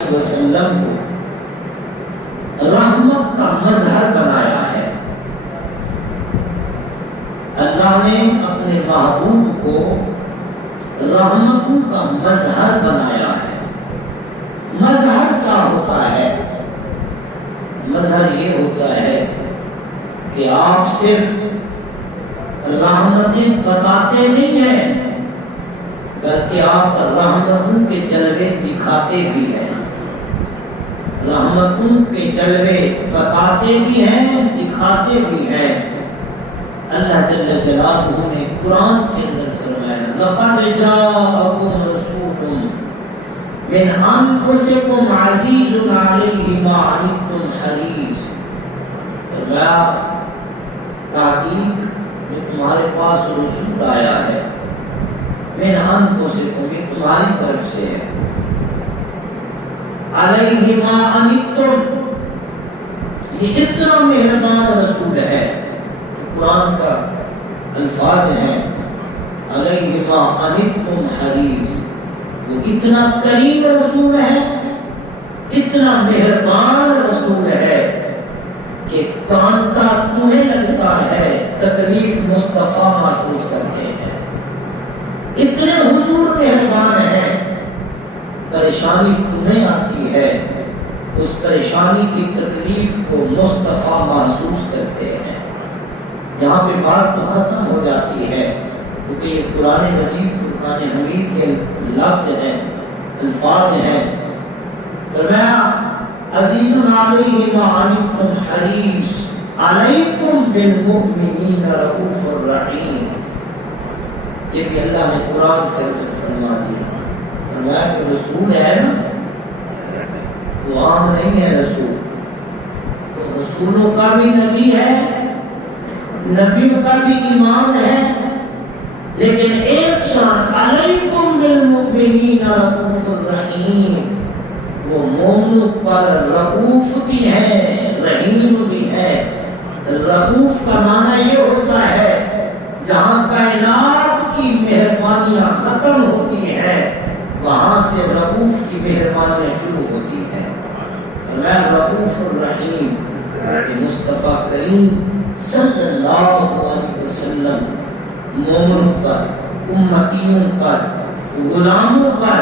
وسلم کو رحمت کا مظہر بنایا ہے۔ اللہ نے اپنے محبوب کو رحمتوں کا مظہر بنایا ہے۔ مظہر کیا ہوتا ہے؟ مظہر یہ ہوتا ہے کہ آپ صرف رحمتیں بتاتے نہیں ہیں بلکہ آپ رحمتوں کے جلوے دکھاتے بھی ہیں، رحمتوں کے جلوے بتاتے بھی ہیں، دکھاتے بھی ہیں۔ اللہ جل جلالہ نے قرآن کے اندر فرمایا لَقَدْ جَاءَكُمْ رَسُولٌ مِّنْ أَنفُسِكُمْ عَزِيزٌ عَلَيْهِ مَا عَنِتُّمْ حَرِيصٌ۔ تحقیق جو تمہارے پاس رسول آیا ہے مِّنْ أَنفُسِكُمْ، یہ تمہاری طرف سے ہے، عَلَيْهِ مَا عَنِتُّمْ، یہ اتنا مہربان رسول ہے۔ قرآن کا الفاظ ہیں علیہ ما عنتم حریص، وہ اتنا کریم رسول ہے، اتنا مہربان رسول ہے کہ کانٹا تمہیں لگتا ہے تکلیف مصطفیٰ محسوس کرتے ہیں۔ اتنے حضور مہربان ہیں، پریشانی تمہیں آتی ہے، اس پریشانی کی تکلیف کو مصطفیٰ محسوس کرتے ہیں۔ یہاں پہ بات تو ختم ہو جاتی ہے کیونکہ یہ قرآن مجید فرقان حمید کے لفظ ہیں، الفاظ ہیں۔ فرمایا عزیز علیہ ما عنتم حریص علیکم بالمؤمنین رؤوف الرحیم۔ یہ بھی اللہ نے قرآن کے اندر فرما دیا۔ فرمایا کہ رسول ہے نا، وہ عام نہیں ہے رسول، تو رسولوں کا بھی نبی ہے، نبیوں کا بھی ایمان ہے، لیکن ایک شان علیکم بالمؤمنین رؤوف الرحیم، وہ مومنوں پر رؤوف بھی ہے، رحیم بھی ہے۔ رؤوف کا معنی یہ ہوتا ہے جہاں کائنات کی مہربانیاں ختم ہوتی ہیں وہاں سے رؤوف کی مہربانیاں شروع ہوتی ہیں۔ میں رؤوف الرحیم، مصطفیٰ کریم صلی اللہ علیہ وسلم مومن پر، امتیوں پر، غلاموں پر،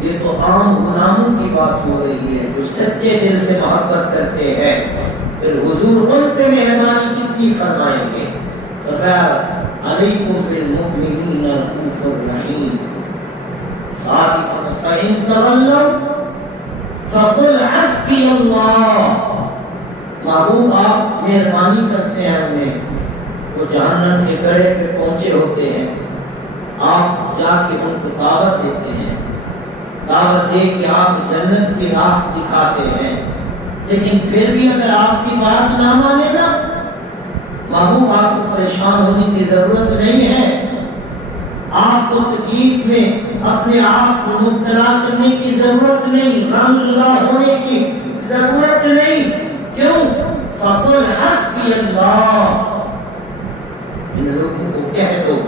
یہ تو عام غلاموں کی بات ہو رہی ہے جو سچے دل سے محبت کرتے ہیں، پھر حضور ان پہ مہربانی کتنی فرمائیں گے۔ علیکم بالمؤمنین رؤوف الرحیم، ساتھ ہی فَإِن تَوَلَّوْا فَقُلْ حَسْبِيَ اللَّهُ۔ محبوب آپ مہربانی کرتے ہیں انہیں، وہ جہنم کے گڑھے پہ پہنچے ہوتے ہیں، آپ جا کے ان کو دعوت دیتے ہیں، دعوت دے کے آپ جنت کی راہ دکھاتے ہیں، لیکن پھر بھی اگر آپ کی بات نہ مانے نا، محبوب آپ کو پریشان ہونے کی ضرورت نہیں ہے، آپ کو تکلیف میں اپنے آپ کو مبتلا کرنے کی ضرورت نہیں، غمزدہ ہونے کی ضرورت نہیں۔ کیوں؟ فَقُلْ حَسْبِيَ اللَّهُ، ان لوگوں کو کہہ دو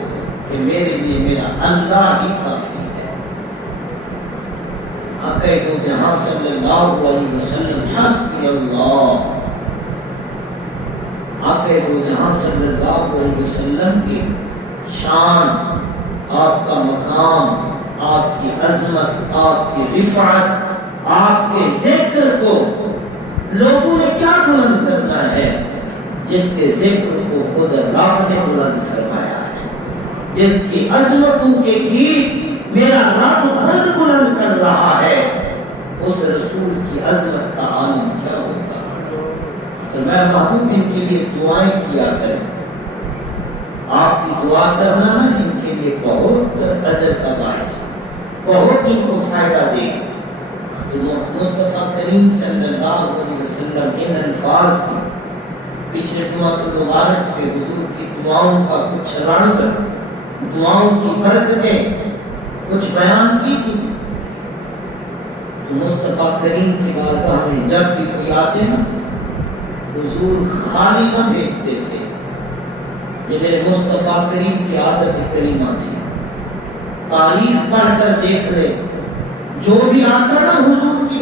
کہ میرے لیے میرا اللہ ہی کافی ہے۔ آقا دو جہاں صلی اللہ علیہ وسلم حسبی اللہ، آقا دو جہاں صلی اللہ علیہ وسلم کی شان، آپ کا مقام، آپ کی عظمت، آپ کی رفعت، آپ کے ذکر کو لوگوں نے کیا بلند کرنا ہے؟ جس کے ذکر کو خود رب نے بلند فرمایا ہے، جس کی عظمتوں کے گیت میرا رب خود بلند کر رہا ہے، اس رسول کی عظمت کا عالم کیا ہوگا؟ تو میں محبوب ان کے لیے دعائیں کیا کریں، آپ کی دعا کرنا نا ان کے لیے بہت اجر کا باعث، بہت ان کو فائدہ دے گا۔ مصطفیٰ کریم صلی اللہ علیہ وسلم ان الفاظ کی پچھلے جمعہ مبارک پہ حضور کی دعاؤں کا کچھ رنگ، دعاؤں کی برکتیں کچھ بیان کی تھی۔ مصطفیٰ کریم کی بارگاہ میں جب بھی کوئی آتے نا، حضور خالی نہ بھیجتے تھے، یہ میرے مصطفیٰ کریم کی عادت کریمہ تھی۔ تاریخ پڑھ کر دیکھ لے، جو بھی آتا نا حضور کی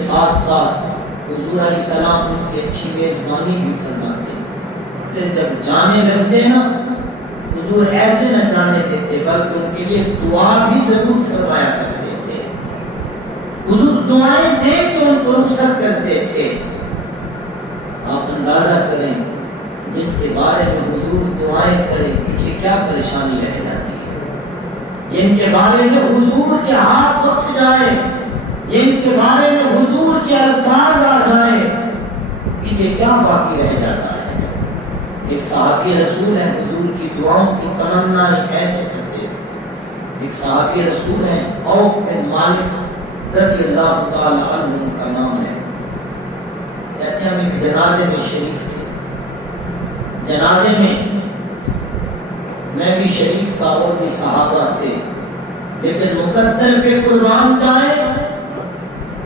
ساتھ ساتھ حضور علیہ السلام ان کی اچھی میزبانی بھی فرماتے، پھر جب جانے لگتے نا حضور ایسے نہ جانے دیتے بلکہ ان کے لیے دعا بھی ضرور فرمایا کرتے تھے۔ حضور دعائیں دے کے ان کو رخصت کرتے تھے۔ آپ اندازہ کریں جس کے بارے میں حضور دعائیں کریں پیچھے کیا پریشانی رہ جاتی ہے، جن کے بارے میں حضور کے ہاتھ اٹھ جائے، جن کے بارے میں حضور کے الفاظ آ جائے، پیچھے کیا باقی رہ جاتا ہے۔ ایک صحابی رسول ہے، حضور کی دعاؤں کی تمنا ایسے کرتے تھے۔ ایک صحابی رسول ہے عوف بن مالک رضی اللہ تعالی عنہ کا نام ہے۔ کہتے ہیں ہم ایک جنازے میں شریک تھے، جنازے میں بھی شریک تھا اور بھی صحابہ تھے، لیکن مقدر پہ قربان جائے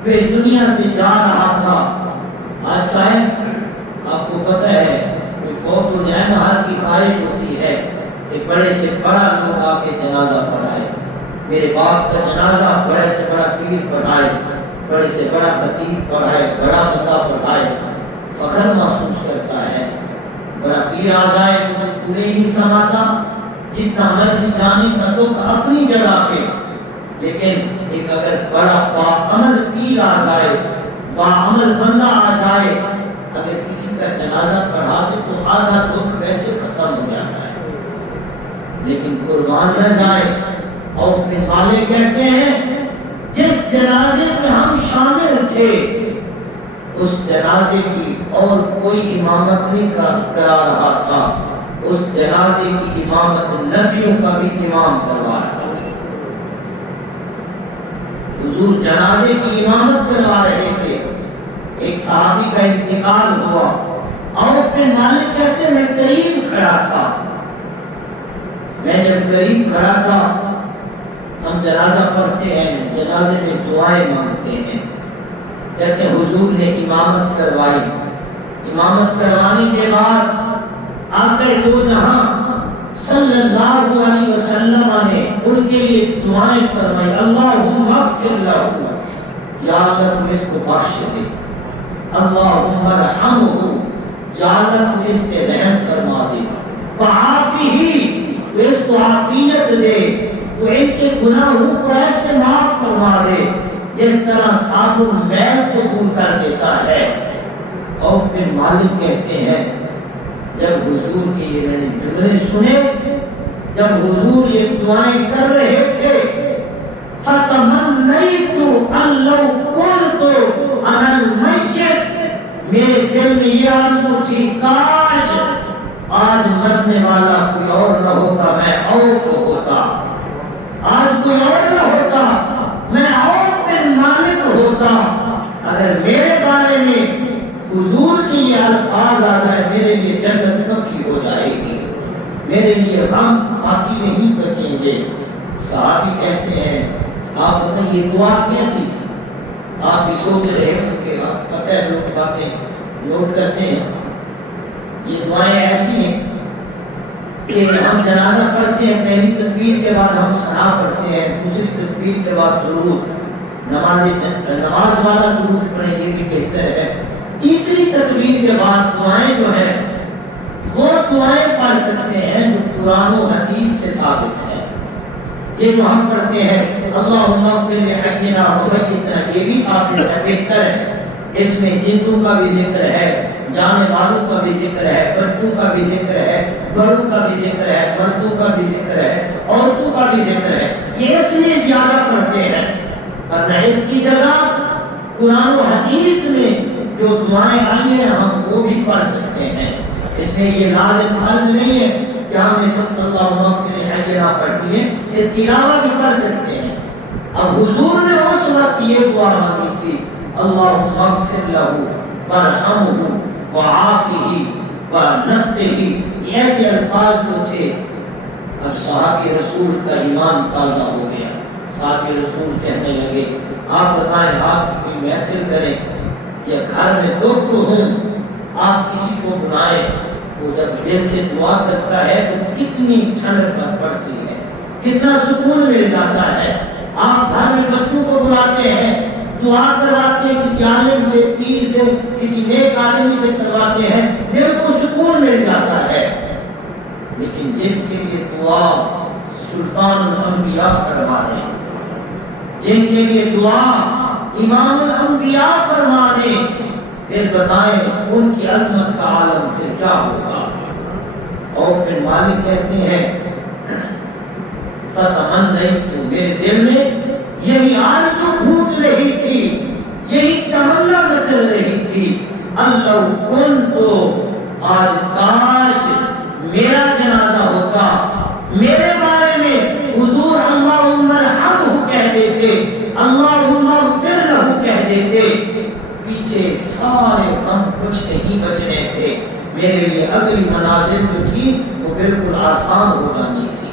وہ اس دنیا سے جا رہا تھا۔ آج صاحب آپ کو پتہ ہے کوئی فوت ہو جائے نا، ہر کی خواہش ہوتی ہے کہ بڑے سے بڑا لوگ آ کے جنازہ پڑھائے، میرے باپ کا جنازہ بڑے سے بڑا پیر پڑھائے، بڑے سے بڑا خطیب پڑھائے، بڑا بندہ پڑھائے، فخر محسوس کرتا ہے۔ بڑا پیر آ جائے تو پورے ہی نہیں سماتا، جتنا مرضی جانے کا تو اپنی جگہ پہ، لیکن ایک اگر بڑا باعمل پیر آ جائے، باعمل بندہ آ جائے، اگر کسی کا جنازہ پڑھا دے تو آدھا دکھ ویسے ختم ہو جاتا ہے، لیکن قربان نہ جائے۔ عوف بن مالک کہتے ہیں جس جنازے میں ہم شامل تھے اس جنازے کی اور کوئی امامت نہیں کرا رہا تھا، اس جنازے کی امامت نبیوں کا بھی امام کروا رہا تھا۔ حضور جنازے کی امامت کروا رہے تھے۔ ایک صحابی کا انتقال ہوا، عوف بن مالک کہتے ہیں میں قریب کھڑا تھا، میں جب قریب کھڑا تھا، ہم جنازہ پڑھتے ہیں، جنازے میں دعائیں مانگتے ہیں، کہتے ہیں حضور نے امامت کروائی، امامت کروانے کے بعد آقا دو جہاں صلی اللہ علیہ وسلم نے ان کے لیے دعائیں فرمائی، اللہم اغفر لہ، یا اللہ تو اس کو بخش دے، اللہم ارحمہ، یا اللہ تو اس کے رحم فرما دے، وعافہ، تو اس کو عافیت دے، تو ان کے گناہوں کو ایسے معاف فرما دے جس طرح صابن میل کو دور کر دیتا ہے۔ عوف بن مالک کہتے ہیں جب حضور کے یہ میں نے جملے سنے، جب حضور یہ دعائیں کر رہے تھے، فَتَمَنَّيْتُ أَن لَّوْ كُنْتُ أَنَا الْمَيِّتُ، میرے دل میں یہ آرزو تھی کاش آج مرنے والا کوئی اور نہ ہوتا، میں عوف ہوتا، آج کوئی اور نہ ہوتا، میں عوف بن مالک ہوتا۔ اگر میرے بارے میں حضور کی یہ الفاظ آ جائے میرے لیے جنت پکی ہو جائے گی، میرے لیے غم باقی نہیں بچیں گے۔ صحابی کہتے ہیں آپ بتائیں یہ دعا کیسی تھی؟ آپ بھی سوچ رہے ہیں کہ پتہ ہے لوگ باتیں نوٹ کرتے ہیں، یہ دعائیں ایسی ہیں کہ ہم جنازہ پڑھتے ہیں، پہلی تکبیر کے بعد ہم ثنا پڑھتے ہیں، دوسری تکبیر کے بعد درود، نماز والا درود پڑھیں یہ بھی بہتر ہے، تیسری تکبیر کے بعد دعائیں جو ہیں وہ دعائیں پڑھ سکتے ہیں جو قرآن و حدیث سے ثابت ہے۔ یہ جو ہم پڑھتے ہیں اللہم اغفر لحینا و میتنا، یہ بھی ثابت ہے، بہتر ہے، اس میں زندوں کا بھی ذکر ہے، جانے والوں کا بھی ذکر ہے، بچوں کا بھی ذکر ہے، بڑوں کا بھی ذکر ہے، مردوں کا بھی ذکر ہے، عورتوں کا بھی ذکر ہے، یہ اس لیے زیادہ پڑھتے ہیں، ورنہ اس کی جگہ قرآن و حدیث میں جو دعائیں آئی ہیں ہم وہ بھی پڑھ سکتے ہیں، اس میں یہ لازم فرض نہیں ہے کہ ہم نے صلی اللہ علیہ وسلم پڑھتی ہے، اس کے علاوہ بھی پڑھ سکتے ہیں۔ اب حضور نے اس وقت یہ دعا مانگی تھی اللہم اغفر لہ وارحمہ وعافہ ونقہ، یہ ایسے الفاظ جو تھے۔ اب صحابی رسول کا ایمان تازہ ہو گیا، صحابی رسول کہنے لگے آپ بتائیں آپ کی کوئی محفل کریں یا گھر میں دکھ ہوں، آپ کسی کو بلائیں، وہ جب دل سے دعا کرتا ہے تو کتنی ٹھنڈک پڑتی ہے، کتنا سکون مل جاتا ہے۔ آپ گھر میں بچوں کو بلاتے ہیں، دعا کرواتے ہیں کسی عالم سے، پیر سے، کسی نیک آدمی سے کرواتے ہیں، دل کو سکون مل جاتا ہے۔ لیکن جس کے لیے دعا سلطان الانبیاء فرما دے، جن کے لیے دعا امام الانبیاء فرما دے، پھر بتائیں ان کی عظمت کا عالم پھر کیا ہوگا۔ اور پھر مالک کہتے ہیں فتمنیت، میرے دل میں یہی آرزو پھوٹ رہی تھی، یہی تمنا مچل رہی تھی، اللہ کنت، آج کاش میرا جنازہ ہوتا، میرے بارے میں حضور اللہم ارحمہ کہہ دیتے، اللہم اغفر لہ کہہ دیتے، پیچھے سارے غم کچھ نہیں بچنے تھے، میرے لیے اگلی منازل جو تھی وہ بالکل آسان ہو جانی تھی۔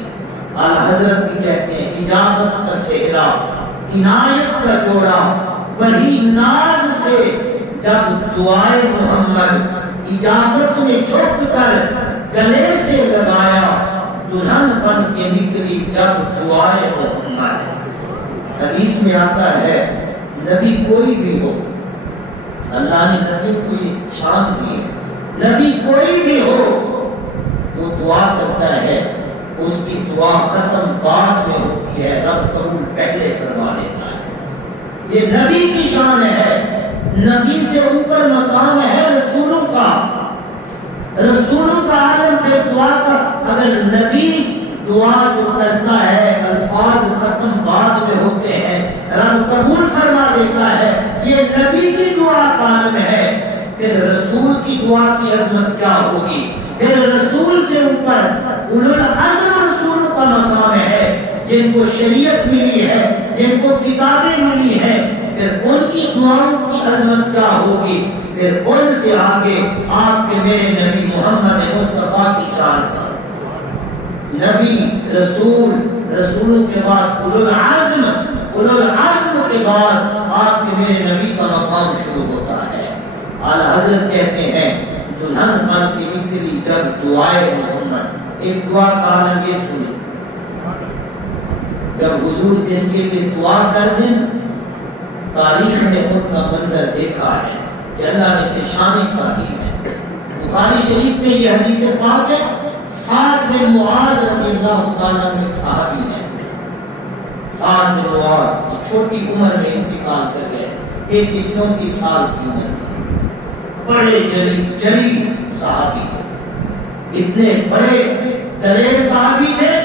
اعلیٰ حضرت بھی کہتے ہیں اجابت کا صحرا، عنایت کا جوڑا، وہی ناز سے جب دعائے محمد اجابت نے چھپ کر گلے سے لگایا، دلہن بن کے نکلی جب دعائے محمد۔ حدیث میں آتا ہے نبی کوئی بھی ہو، اللہ نے نبی کو یہ شان دی ہے، نبی کوئی بھی ہو وہ دعا کرتا ہے، اس کی دعا ختم بعد میں ہوتی ہے، رب قبول پہلے فرما دیتا ہے۔ یہ نبی کی شان ہے، نبی سے اوپر مقام ہے رسولوں کا، رسولوں کا عالم پہ دعا کا۔ اگر نبی دعا جو کرتا ہے الفاظ ختم بعد میں ہوتے ہیں، رب قبول فرما دیتا ہے، یہ نبی کی دعا کا عالم ہے، پھر رسول کی دعا کی عظمت کیا ہوگی؟ پھر رسول سے اوپر اولو العزم رسولوں کا مقام ہے، جن کو شریعت ملی ہے، جن کو کتابیں ملی ہیں، پھر ان کی دعاؤں کی عظمت کیا ہوگی؟ پھر ان سے آگے آپ کے میرے نبی محمد مصطفیٰ کی شان کا نبی، رسول، رسولوں کے بعد اولو العزم، اولو العزم کے بعد آپ کے میرے نبی کا مقام شروع ہوتا ہے۔ اعلیٰ حضرت کہتے ہیں دلہن بن کے نکلی جب دعائے محمد۔ ایک دعا کا عالم یہ سنیں، جب حضور جس کے لیے دعا کر دیں، تاریخ نے ان کا منظر دیکھا ہے کہ اللہ نے پیشانی کا دی ہے۔ بخاری شریف میں یہ حدیث پاک ہے، سعد بن معاذ رضی اللہ تعالیٰ عنہ ایک صحابی ہے، سعد بن معاذ یہ چھوٹی عمر میں انتقال کر گئے تھے، 33-34 سال کی عمر تھی، بڑے جلی صحابی تھے، اتنے بڑے دلیر صحابی تھے۔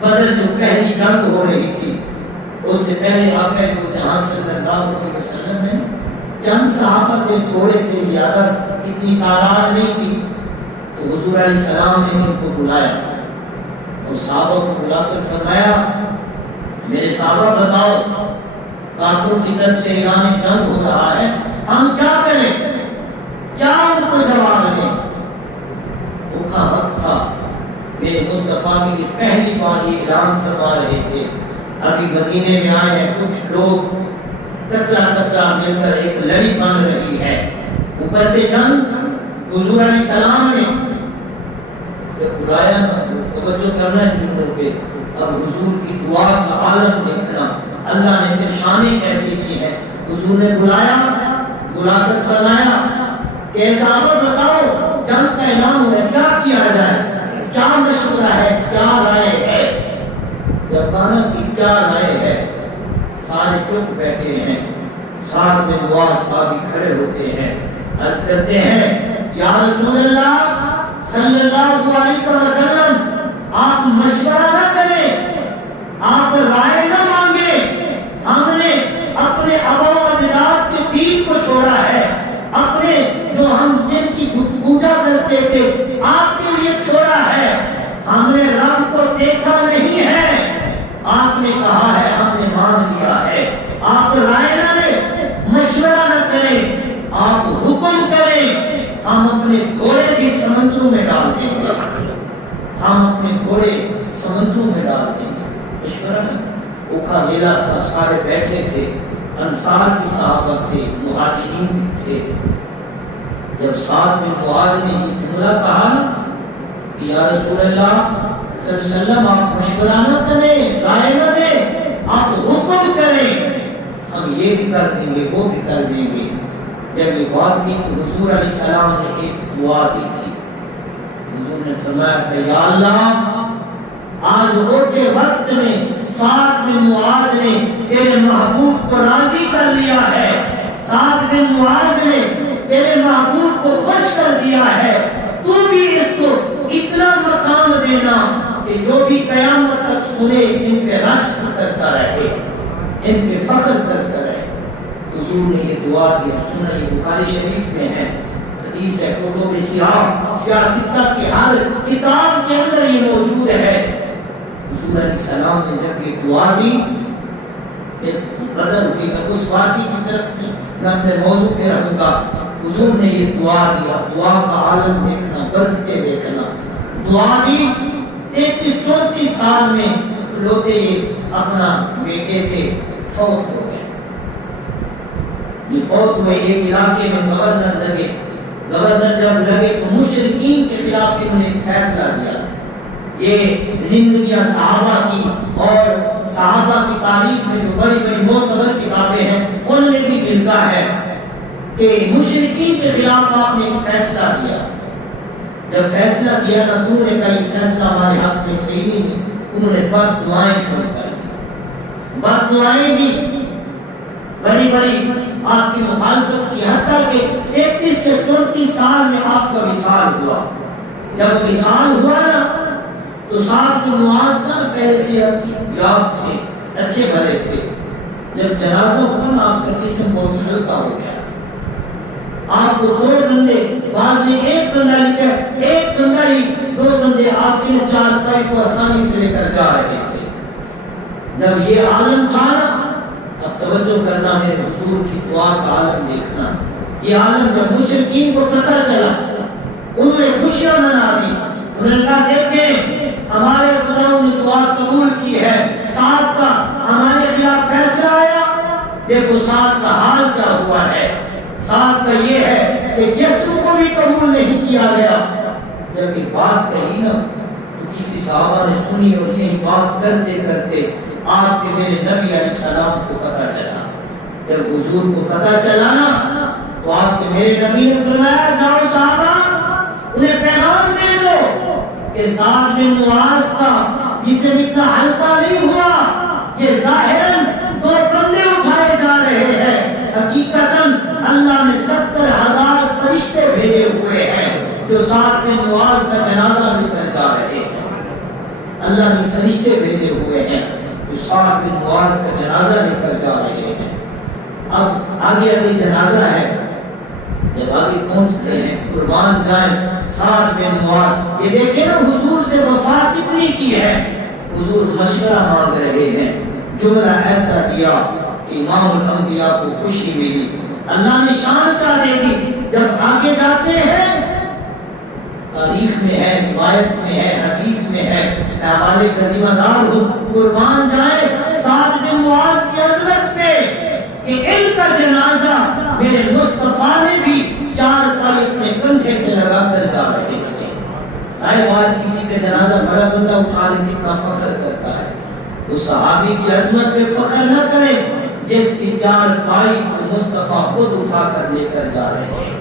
بدر جو پہلی جنگ ہو رہی تھی اس سے پہلے آقا دو جہاں صلی اللہ علیہ وسلم نے چند صحابہ تھے، تھوڑے تھے، زیادہ اتنی تعداد نہیں تھی، تو حضور علیہ السلام نے ان کو بلایا اور صحابہ کو بلا کر فرمایا میرے صحابہ بتاؤ کافروں کی طرف سے اعلان جنگ ہو رہا ہے، ہم کیا کریں، کیا ان کو جواب دیں؟ بھوکا وقت تھا، میرے مصطفیٰ بھی پہلی بار یہ اعلان فرما رہے تھے، ابھی مدینے میں آئے ہیں، کچھ لوگ کچرا کچرا مل کر ایک لڑی بن رہی ہے، اوپر سے جنگ۔ حضور علیہ السلام نے بلایا نا، توجہ کرنا ہے جملوں پہ، اب حضور کی دعا کا عالم دیکھنا، اللہ نے پھر شانیں کیسے کی ہیں۔ حضور نے بلایا، بلا کر فرمایا کہ صحابہ بتاؤ جنگ کا اعلان ہوا ہے، کیا کیا جائے، کیا مشورہ ہے، کیا رائے ہے؟ جب کہا کہ کیا رائے ہے، سارے چپ بیٹھے ہیں، ساتھ میں معاذ صحابی کھڑے ہوتے ہیں، عرض کرتے ہیں یا رسول اللہ صلی اللہ علیہ وسلم آپ مشورہ نہ کریں، آپ رائے نہ مانگیں، ہم نے اپنے آباء و اجداد کے دین کو چھوڑا ہے، اپنے جو ہم جن کی پوجا کرتے تھے آپ کے لیے چھوڑا ہے، ہم نے رب کو دیکھا نہیں ہے، آپ نے کہا ہے ہم نے مان لیا ہے، آپ رائے نہ لیں، مشورہ نہ کریں، آپ حکم کریں، ہم اپنے گھوڑے بھی سمندروں میں ڈال دیں گے، ہم اپنے گھوڑے سمندروں میں ڈال دیں گے۔ مشورہ اوکھا میلہ تھا، سارے بیٹھے تھے، انصار بھی صحابہ تھے، مہاجرین بھی تھے۔ جب ساتھ میں معاذ نے یہ جملہ کہا کہ یا رسول اللہ صلی اللہ علیہ وسلم آپ مشورہ نہ کریں، رائے نہ دیں، آپ حکم کریں، ہم یہ بھی بھی کر دیں گے، وہ بھی کر دیں گے۔ جب یہ بات کی تو حضور علیہ السلام نے ایک دعا دی تھی۔ حضور نے فرمایا تھا یا اللہ آج روتے وقت میں سعد بن معاذ نے تیرے محبوب کو راضی کر لیا ہے، سعد بن معاذ نے تیرے محبوب کو خوش کر دیا ہے، تو بھی اس کو اتنا مقام دینا کہ جو بھی قیامت تک سنے ان پہ رشک کرتا رہے، ان پہ فخر کرتا رہے۔ حضور نے یہ دعا دی، سنن بخاری شریف میں ہے، حدیث ہے، کتب سیاستہ کے ہر کتاب کے اندر یہ موجود ہے۔ حضور علیہ السلام نے جب یہ دعا دی، بدل ہوئی، میں اس واقعی کی طرف میں اپنے موضوع پہ رہوں گا۔ حضور نے یہ دعا دیا، دعا کا عالم دیکھنا، برکتیں دیکھنا، دعا دی 33-34 سال میں لوتے یہ اپنا بیٹے تھے، فوت ہو گئے۔ یہ فوت ہوئے، ایک علاقے میں گورنر لگے، گورنر جب لگے تو مشرکین کے خلاف انہوں نے ایک فیصلہ دیا۔ یہ زندگیاں صحابہ کی اور صحابہ کی تاریخ میں جو بڑی بڑی معتبر کتابیں ہیں ان میں بھی ملتا ہے کہ مشرکین کے خلاف آپ نے ایک فیصلہ دیا۔ جب فیصلہ دیا نا، انہوں نے کہا یہ فیصلہ ہمارے حق میں صحیح نہیں، انہوں نے بد دعائیں شروع کر دی، بد دعائیں دی، بڑی بڑی آپ کی مخالفت کی، حتیٰ کہ 33 سے 34 سال میں آپ کا وصال ہوا۔ جب وصال ہوا نا تو سعد بن معاذ کا پہلے سے یاد تھے، اچھے بھلے تھے۔ جب جنازہ ہوا نا آپ کا جسم بہت ہلکا ہو گیا تھا۔ آپ کو 2 بندے، بعض نے 1 بندہ لکھا، 1 بندہ ہی 2 بندے آپ کے چارپائی کو آسانی سے لے کر جا رہے تھے۔ جب یہ عالم تھا، اب توجہ کرنا، میرے حضور کی دعا کا عالم دیکھنا۔ یہ عالم جب مشرکین کو پتہ چلا، انہوں نے خوشیاں منا دی، انہوں نے کہا دیکھیں ہمارے خداؤں نے دعا قبول کی ہے، سعد کا ہمارے خلاف فیصلہ آیا، دیکھو سعد کا حال کیا ہوا ہے۔ سعد کا یہ ہے کہ جسم کو بھی قبول نہیں کیا گیا۔ جب یہ بات کہی نا تو کسی صحابہ نے سنی، اور یہ بات کرتے کرتے آپ کے میرے نبی علیہ السلام کو پتہ چلا۔ جب حضور کو پتہ چلا نا تو آپ کے میرے نبی نے فرمایا جاؤ صحابہ انہیں پیغام دے دو کہ سعد بن معاذ کا جسم اتنا ہلکا نہیں ہوا، یہ ظاہراً 2 بندے اٹھائے جا رہے ہیں، حقیقتاً اللہ نے 70,000 فرشتے بھیجے ہوئے ہیں جو سعد بن معاذ کا جنازہ لے کر جا رہے ہیں۔ اللہ نے فرشتے بھیجے ہوئے ہیں جو سعد بن معاذ کا جنازہ لے کر جا رہے ہیں۔ اب آگے جنازہ ہے، جب آگے پہنچتے ہیں قربان جائیں سعد بن معاذ، یہ دیکھیں نا حضور سے وفا کتنی کی ہے۔ حضور مشورہ مانگ رہے ہیں، جملہ ایسا دیا کہ امام الانبیاء کو خوشی ملی، اللہ نے شان کیا دے دی۔ جب آگے جاتے ہیں، تاریخ میں ہے، روایت میں ہے، حدیث میں ہے، میں حوالے کا ذمہ دار ہوں، قربان جائے سعد بن معاذ کی عظمت پہ کہ ان کا جنازہ میرے مصطفیٰ نے بھی 4 پائی اپنے کندھے سے لگا کر جا رہے تھے۔ صاحب آج کسی کا جنازہ بڑا بندہ اٹھا لے کتنا فخر کرتا ہے، اس صحابی کی عظمت پہ فخر نہ کرے جس کی 4 پائی مصطفیٰ خود اٹھا کر لے کر جا رہے ہیں۔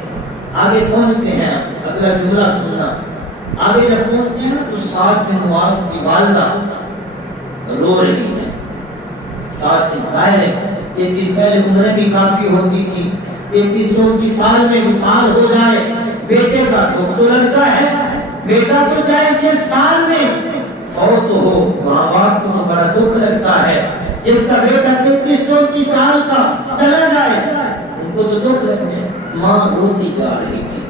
آگے پہنچتے ہیں، اگلا جملہ سننا۔ آگے جب پہنچتے ہیں تو سعد بن معاذ کی والدہ رو رہی ہے۔ سعد بن ظاہر ہے 33 پہلے عمریں بھی کافی ہوتی تھی، 33-34 سال میں وصال ہو جائے، بیٹے کا دکھ تو لگتا ہے، بیٹا تو چاہے جس سال میں فوت ہو ماں باپ کو بڑا دکھ لگتا ہے۔ جس کا بیٹا 33-34 سال کا چلا جائے ان کو تو دکھ لگنے۔ ماں روتی جا رہی تھی،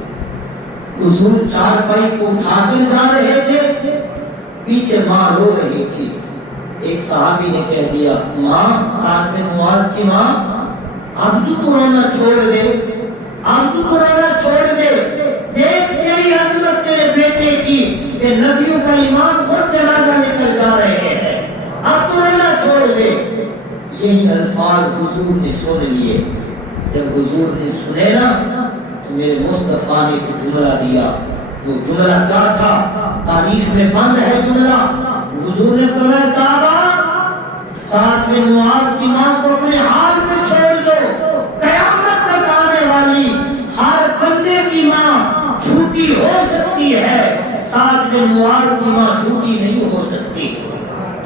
حضور 4 پائی کو اٹھا کر جا رہے تھے، پیچھے ماں رو رہی تھی۔ ایک صحابی نے کہہ دیا ماں، سعد بن معاذ کی ماں، اب تو رونا چھوڑ دے، اب تو رونا چھوڑ دے، دیکھ تیری عظمت تیرے بیٹے کی کہ نبیوں کا امام خود جنازہ لے کر جا رہے ہیں، اب تو رونا چھوڑ دے۔ یہی الفاظ حضور نے سن لیے۔ جب حضور نے سنے نا تو میرے مصطفیٰ نے ایک جملہ دیا، وہ جملہ کیا تھا؟ تاریخ میں بند ہے جملہ۔ حضور نے فرمایا صحابہ سعد بن معاذ کی ماں کو اپنے حال میں چھوڑ دو،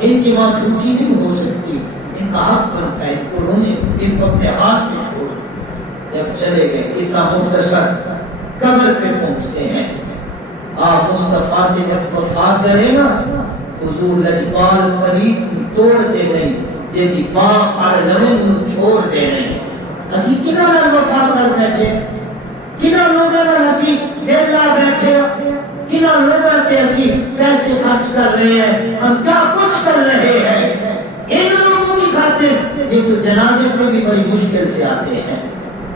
ان کی ماں چھوٹی نہیں ہو سکتی، ان کا حق بنتا ہے، ان کو رونے، ان کو اپنے ہاتھ میں چھوڑ۔ جب چلے گئے قصہ مختصر، قبر پہ پہنچتے ہیں، آپ مصطفیٰ سے جب وفا کرے نا، حضور لجپال پریت توڑ دے نہیں، جیدی باپ آر زمین چھوڑ دے نہیں۔ اسی کنا لگ وفا کر بیٹھے، کنا لوگوں نے اسی دل لا بیٹھے، کنا لوگوں کے اسی پیسے خرچ کر رہے ہیں، ہم کیا کچھ کر رہے ہیں ان لوگوں کی خاطر۔ یہ تو جنازے پہ بھی بڑی مشکل سے آتے ہیں۔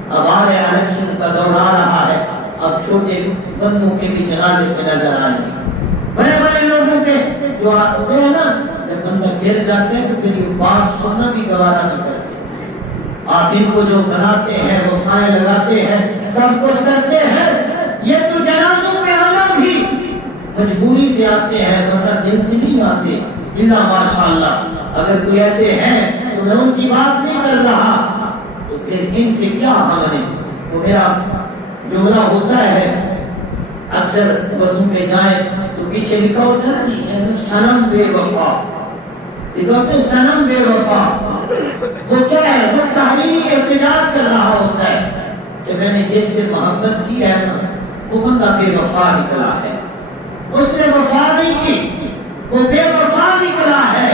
اب آ رہے الیکشن کا دور آ رہا ہے، اب چھوٹے بندوں کے بھی جنازے پہ نظر آئیں گے، بڑے بڑے لوگوں کے جو آتے ہیں نا، جب بندہ گر جاتے ہیں تو پھر یہ بات سننا بھی گوارا نہیں کرتے۔ آپ ان کو جو بناتے ہیں، وفائیں لگاتے ہیں، سب کچھ کرتے ہیں، یہ تو جنازوں پہ آنا بھی مجبوری سے آتے ہیں، ورنہ دل سے نہیں آتے۔ الا ماشاءاللہ، اگر کوئی ایسے ہیں تو میں ان کی بات نہیں کر رہا، تو پھر ان سے کیا ہمیں۔ تو میرا جملہ ہوتا ہے اکثر وزن پہ جائیں تو پیچھے لکھا ہوتا ہے نا، صنم بے وفا، لکھا ہوتا ہے صنم بے وفا۔ وہ کیا ہے؟ وہ تحریری احتجاج کر رہا ہوتا ہے کہ میں نے جس سے محبت کی ہے نا، وہ بندہ بے وفا نکلا ہے، اس نے وفا نہیں کی، وہ بے وفا نکلا ہے۔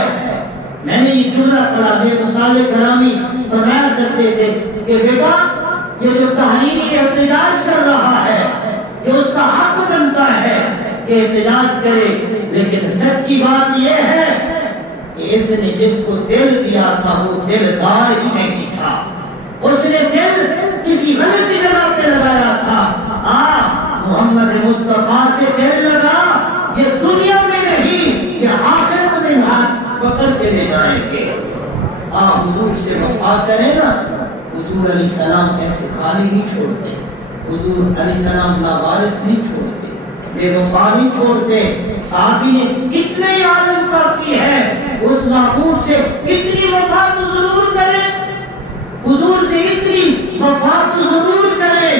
میں نے یہ جملہ پڑھا، بے مثال کرامی فرمایا کرتے تھے کہ بیٹا یہ جو تحریری احتجاج کر رہا ہے یہ اس کا حق بنتا ہے کہ احتجاج کرے، لیکن سچی بات یہ ہے کہ اس نے جس کو دل دیا تھا وہ دلدار ہی نہیں تھا، اس نے دل کسی غلطی جگہ پہ لگایا تھا۔ محمد مصطفیٰ سے دل لگا، یہ دنیا میں نہیں، یہ آخرت میں ہاتھ پکڑ کے لے جائیں گے۔ آپ حضور سے وفا کریں نا، حضور علیہ السلام ایسے خالی نہیں چھوڑتے، حضور علیہ السلام لاوارث نہیں چھوڑتے، بے وفا نہیں چھوڑتے۔ صحابی نے اتنے عالم کافی ہے، اس محبوب سے اتنی وفا تو ضرور کرے، حضور سے اتنی وفا تو ضرور کرے۔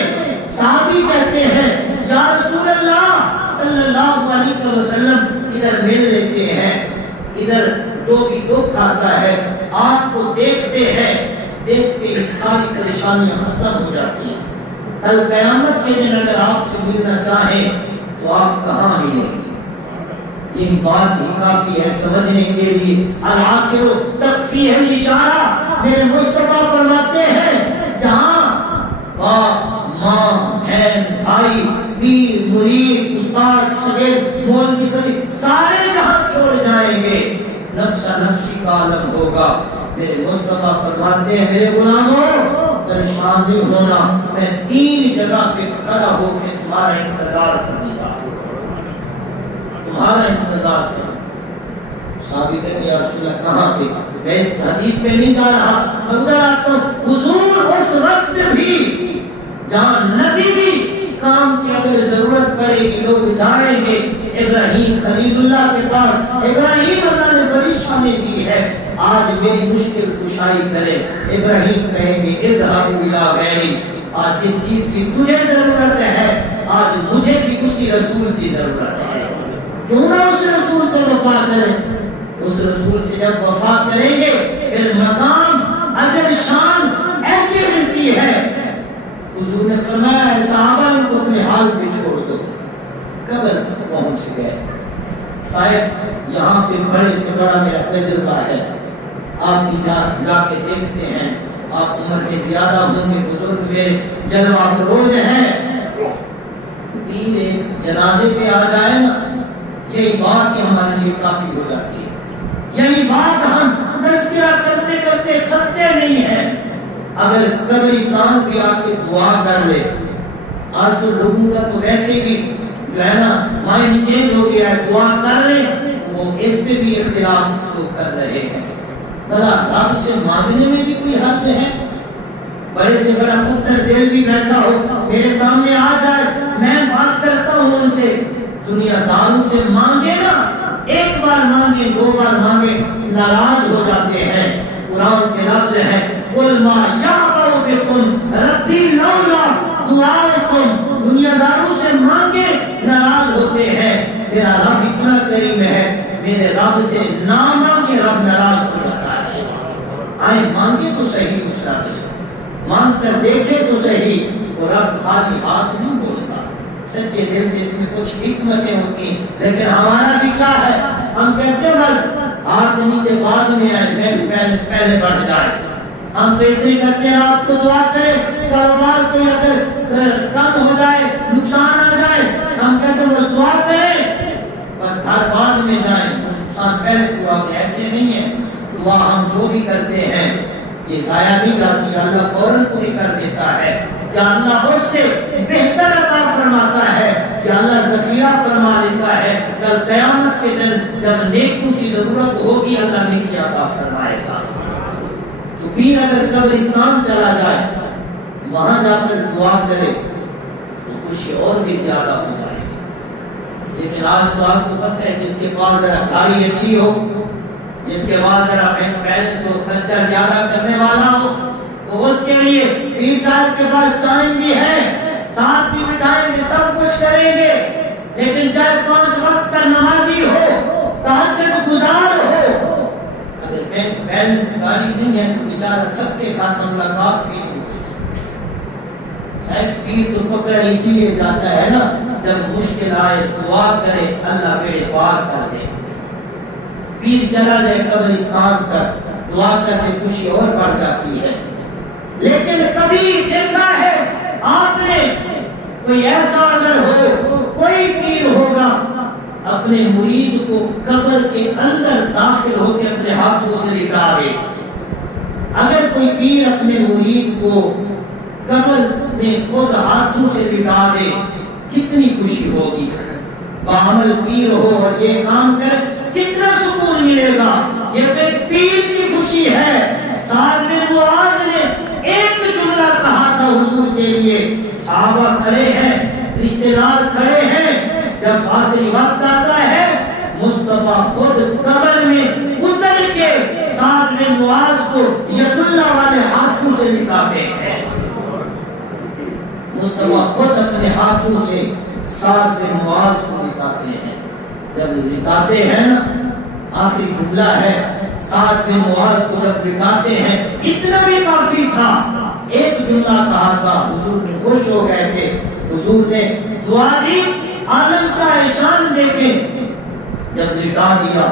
صحابی کہتے ہیں یا رسول اللہ صلی اللہ علیہ وسلم، ادھر مل لیتے ہیں، ادھر جو بھی دکھ آتا ہے آپ کو دیکھتے ہیں، دیکھتے ہی ساری پریشانیاں ختم ہو جاتی ہیں۔ کل قیامت کے دن اگر آپ سے ملنا چاہیں تو آپ کہاں ملیں گے؟ یہ بات ہی کافی ہے سمجھنے کے لیے۔ العاقل تکفی ہے اشارہ، میرے مصطفیٰ فرماتے ہیں جہاں باپ ماں بہن بھائی پیر مرید استاد شاگرد مولوی خطیب سارے جہاں چھوڑ جائیں گے، نفسا نفسی کا عالم ہوگا۔ میرے مصطفیٰ فرماتے ہیں میرے غلاموں پریشان نہیں ہونا، میں 3 جگہ پہ کھڑا ہو کے تمہارا انتظار کروں گا، تمہارا انتظار کروں۔ صحابی کہتے یا رسول اللہ کہاں پہ؟ میں اس حدیث پہ نہیں جا رہا، اندر آتا ہوں۔ حضور اس وقت بھی جہاں نبی بھی کام کی اگر ضرورت پڑے گی لوگ جائیں گے ابراہیم خلیل اللہ کے پاس، ابراہیم اللہ نے بڑی شانیں دی ہے، آج میری مشکل کشائی کرے۔ ابراہیم کہیں گے اذهبوا الى غیری، آج جس چیز کی تجھے ضرورت ہے آج مجھے بھی اسی رسول کی ضرورت ہے، کیوں نہ اس رسول سے وفا کریں۔ اس رسول سے جب وفا کریں گے پھر مقام اجر شان ایسے ملتی ہے۔ حضور نے فرمایا ہے صحابہ کو اپنے حال پہ چھوڑ دو، قبر تک پہنچ گئے۔ شاید یہاں پہ بڑے سے بڑا میرا تجربہ ہے، آپ بھی جا کے دیکھتے ہیں، آپ عمر میں زیادہ ہوں گے، بزرگ میرے جلوہ فروز ہیں، پیر ایک جنازے پہ آ جائے نا، یہی بات ہمارے لیے کافی ہو جاتی ہے، یہی بات ہم تذکرہ کرتے کرتے تھکتے نہیں ہیں۔ اگر قبرستان بھی آ کے دعا کر لے، آج تو لوگوں کا تو ویسے بھی جو ہے نا مائنڈ چینج ہو گیا ہے، دعا کر لے وہ اس پہ بھی اختلاف تو کر رہے ہیں۔ بھلا رب سے مانگنے میں بھی کوئی حد ہے؟ بڑے سے بڑا پتھر دل بھی بیٹھا ہو میرے سامنے آ جائے، میں بات کرتا ہوں ان سے، دنیا داروں سے مانگے نا، ایک بار مانگے 2 بار مانگے ناراض ہو جاتے ہیں۔ قرآن کے لفظ ہیں قُلْ مَا يَعْبَأُ بِكُمْ رَبِّي لَوْلَا دُعَاؤُكُمْ، دنیا داروں سے مانگے ناراض ہوتے ہیں۔ میرا رب اتنا کریم ہے، میرے رب سے نہ مانگے تو صحیح اس رب سے، مانگ کر دیکھے تو صحیح، وہ رب خالی ہاتھ نہیں بولتا، سچے دل سے اس میں کچھ حکمتیں ہوتی ہیں۔ لیکن ہمارا بھی کیا ہے، ہم کہتے ہیں بس ہاتھ نیچے بعد میں آئے، بینک بیلنس پہلے بڑھ جائے۔ ہم تو اتنی کرتے ہیں آپ کو دعا کرے، کاروبار کوئی اگر کم ہو جائے، نقصان آ جائے، ہم کہتے ہیں بس دعا کرے، بس گھر بعد میں جائیں، نقصان پہلے دعا کے۔ ایسے نہیں ہے، دعا ہم جو بھی کرتے ہیں یہ ضائع نہیں جاتی، اللہ فوراً پوری کر دیتا ہے، یا اللہ اس سے بہتر عطا فرماتا ہے، یا اللہ ذخیرہ فرما دیتا ہے، کل قیامت کے دن جب نیکیوں کی ضرورت ہوگی اللہ نیکی عطا فرمائے گا۔ تو پیر اگر قبرستان چلا جائے، وہاں جا کر دعا کرے تو خوشی اور بھی زیادہ ہو جائے گی۔ لیکن آج تو آپ کو پتہ ہے جس کے پاس ذرا گاڑی اچھی ہو، جس کے پاس ذرا بینک بیلنس ہو، خرچہ زیادہ کرنے والا ہو، تو اس کے لیے 20 سال کے پاس ٹائم بھی ہے، ساتھ بھی بٹھائیں گے، سب کچھ کریں گے، لیکن چاہے 5 وقت کا نمازی ہو، تہجد گزار ہو، اگر بینک بیلنس گاڑی نہیں ہے تو بیچارہ تھک کے کھاتا ملاقات بھی نہیں ہو سکتی ہے۔ پیر تو پکڑا اسی لیے جاتا ہے نا، جب مشکل آئے دعا کرے اللہ بیڑے پار کر دے۔ پیر چلا جائے قبرستان تک، دعا کر کے خوشی اور بڑھ جاتی ہے۔ لیکن کبھی دیکھا ہے آپ نے کوئی ایسا اگر ہو، کوئی پیر ہوگا اپنے مرید کو قبر کے اندر داخل ہو کے اپنے ہاتھوں سے لٹا دے۔ اگر کوئی پیر اپنے مرید کو قبر میں خود ہاتھوں سے لٹا دے کتنی خوشی ہوگی۔ بعمل پیر ہو اور یہ کام کر کتنا سکون ملے گا۔ یہ تو ایک پیر کی خوشی ہے۔ سعد بن معاذ نے ایک جملہ کہا تھا حضور کے لیے، صحابہ کھڑے ہیں، رشتہ دار کھڑے ہیں، جب آخری وقت آتا ہے مصطفیٰ خود قبر میں اتر کے سعد بن معاذ کو ید اللہ والے ہاتھوں سے لٹاتے ہیں۔ مصطفیٰ خود اپنے ہاتھوں سے سعد بن معاذ کو لٹاتے ہیں۔ جب لٹاتے ہیں نا، آخری جملہ ہے، سعد بن معاذ کو جب لٹاتے ہیں، اتنا بھی کافی تھا، ایک جملہ کہا تھا، حضور نے خوش ہو گئے تھے، حضور نے دعا دی، عالم کا احسان دیکھیں۔ جب لٹا دیا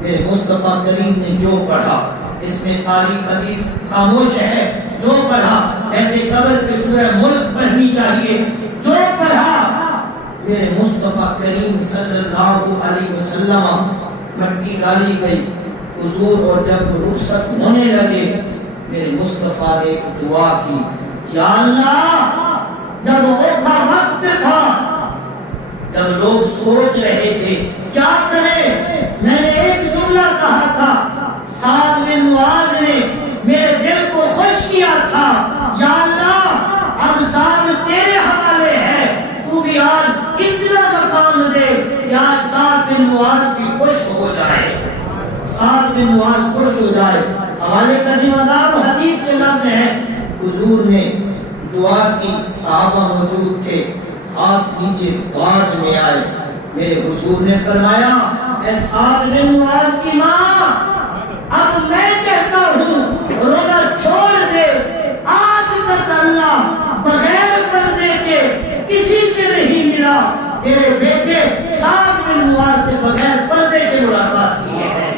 میرے مصطفیٰ کریم نے جو پڑھا، اس میں تاریخ حدیث خاموش ہے، جو پڑھا ایسے قبر پہ سورہ ملک پڑھنی چاہیے، جو پڑھا میرے مصطفیٰ کریم صلی اللہ علیہ وسلم مٹی ڈالی گئی حضور، اور جب رخصت ہونے لگے میرے مصطفیٰ نے ایک دعا کی، یا اللہ جب وہ کا وقت تھا، جب لوگ سوچ رہے تھے کیا کریں، میں نے ایک جملہ کہا تھا، سعد بن معاذ نے میرے دل کو خوش کیا تھا، یا اللہ اب سعد تیرے حوالے ہے، تو بھی آج اتنا مقام دے کہ آج سعد بن معاذ بھی خوش ہو جائے، سعد بن معاذ خوش ہو جائے۔ حوالے کا ذمہ دار حدیث کے لفظ ہیں، حضور نے دعا کی، صحابہ موجود تھے، ہاتھ نیچے بعد میں آئے، میرے حضور نے فرمایا، اے سعد بن معاذ کی ماں، اب میں کہتا ہوں رونا چھوڑ دے، آج تک اللہ بغیر پردے کے کسی سے نہیں ملا، تیرے بیٹے سعد بن معاذ سے بغیر پردے کے ملاقات کیے ہیں،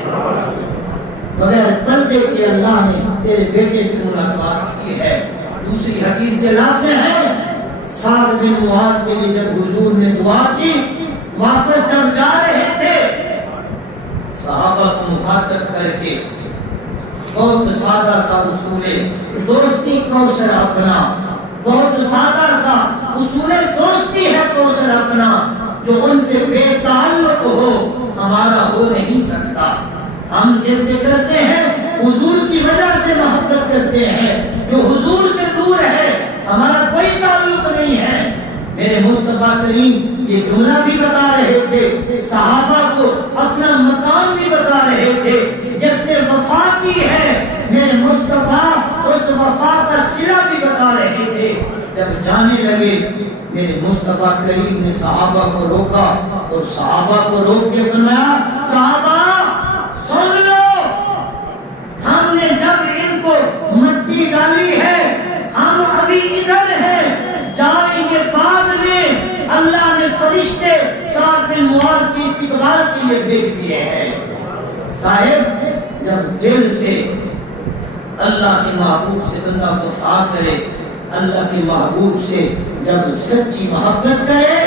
بغیر پردے کے اللہ نے تیرے بیٹے سے ملاقات کی ہے۔ دوسری حدیث کے لفظ ہے، سعد بن معاذ کے لیے جب حضور نے دعا کی، واپس جب جا رہے تھے صحابہ کو مخاطب کر کے بہت سادہ سا اصول دوستی کوثر اپنا، بہت سادہ سا اصول دوستی ہے کوثر اپنا، جو ان سے بے تعلق ہو ہمارا ہو نہیں سکتا۔ ہم جس سے کرتے ہیں حضور کی وجہ سے محبت کرتے ہیں، جو حضور سے دور ہے ہمارا کوئی تعلق نہیں ہے۔ میرے مصطفیٰ کریم یہ جملہ بھی بتا رہے تھے، صحابہ کو اپنا مقام بھی بتا رہے تھے، جس نے وفا کی ہے میرے مصطفیٰ اس وفا کا صلہ بھی بتا رہے تھے۔ جب جانے لگے میرے مصطفیٰ کریم نے صحابہ کو روکا اور صحابہ کو روک کے فرمایا، صحابہ سن لو، ہم نے جب ان کو سال کے لیے بھیج دیے ہیں۔ صاحب جب دل سے اللہ کے محبوب سے بندہ وفا کرے، اللہ کے محبوب سے جب سچی محبت کرے،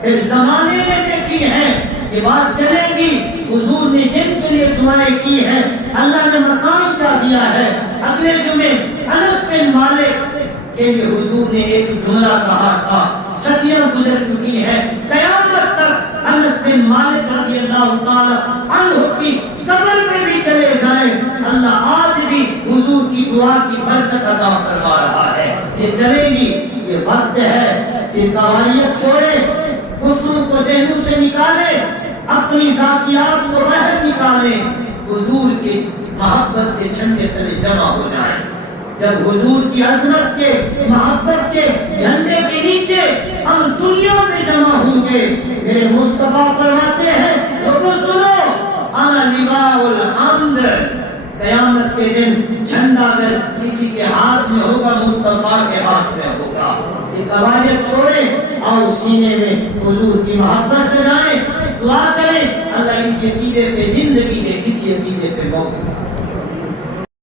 پھر زمانے میں دیکھی ہے یہ بات چلے گی، حضور نے جن کے لیے دعائیں کی ہیں اللہ نے مقام کیا دیا ہے۔ اگلے جمعے انس بن مالک کے لیے حضور نے ایک جملہ کہا تھا، صدیاں گزر چکی ہیں، قیامت تک انس بن مالک رضی اللہ تعالی عنہ کی قبر میں بھی چلے جائیں، اللہ آج بھی حضور کی دعا کی برکت عطا فرما رہا ہے۔ یہ چلے گی، یہ وقت ہے، پھر قواعد چھوڑے، کفر کو ذہنوں سے نکالے، اپنی ذاتیات کو باہر نکالے، حضور کی محبت کے جھنڈے تلے جمع ہو جائیں۔ جب حضور کی عظمت کے محبت کے جھنڈے کے نیچے ہم دنیا میں جمع ہوں گے، میرے مصطفیٰ فرماتے ہیں لوگوں سنو، انا لواء الحمد، قیامت کے دن جھنڈا اگر کسی کے ہاتھ میں ہوگا مصطفیٰ کے ہاتھ میں ہوگا۔ یہ قواعد چھوڑیں اور سینے میں حضور کی محبت سے جائیں، دعا کریں اللہ اس عقیدے پہ زندگی دے، اس عقیدے پہ موت دے۔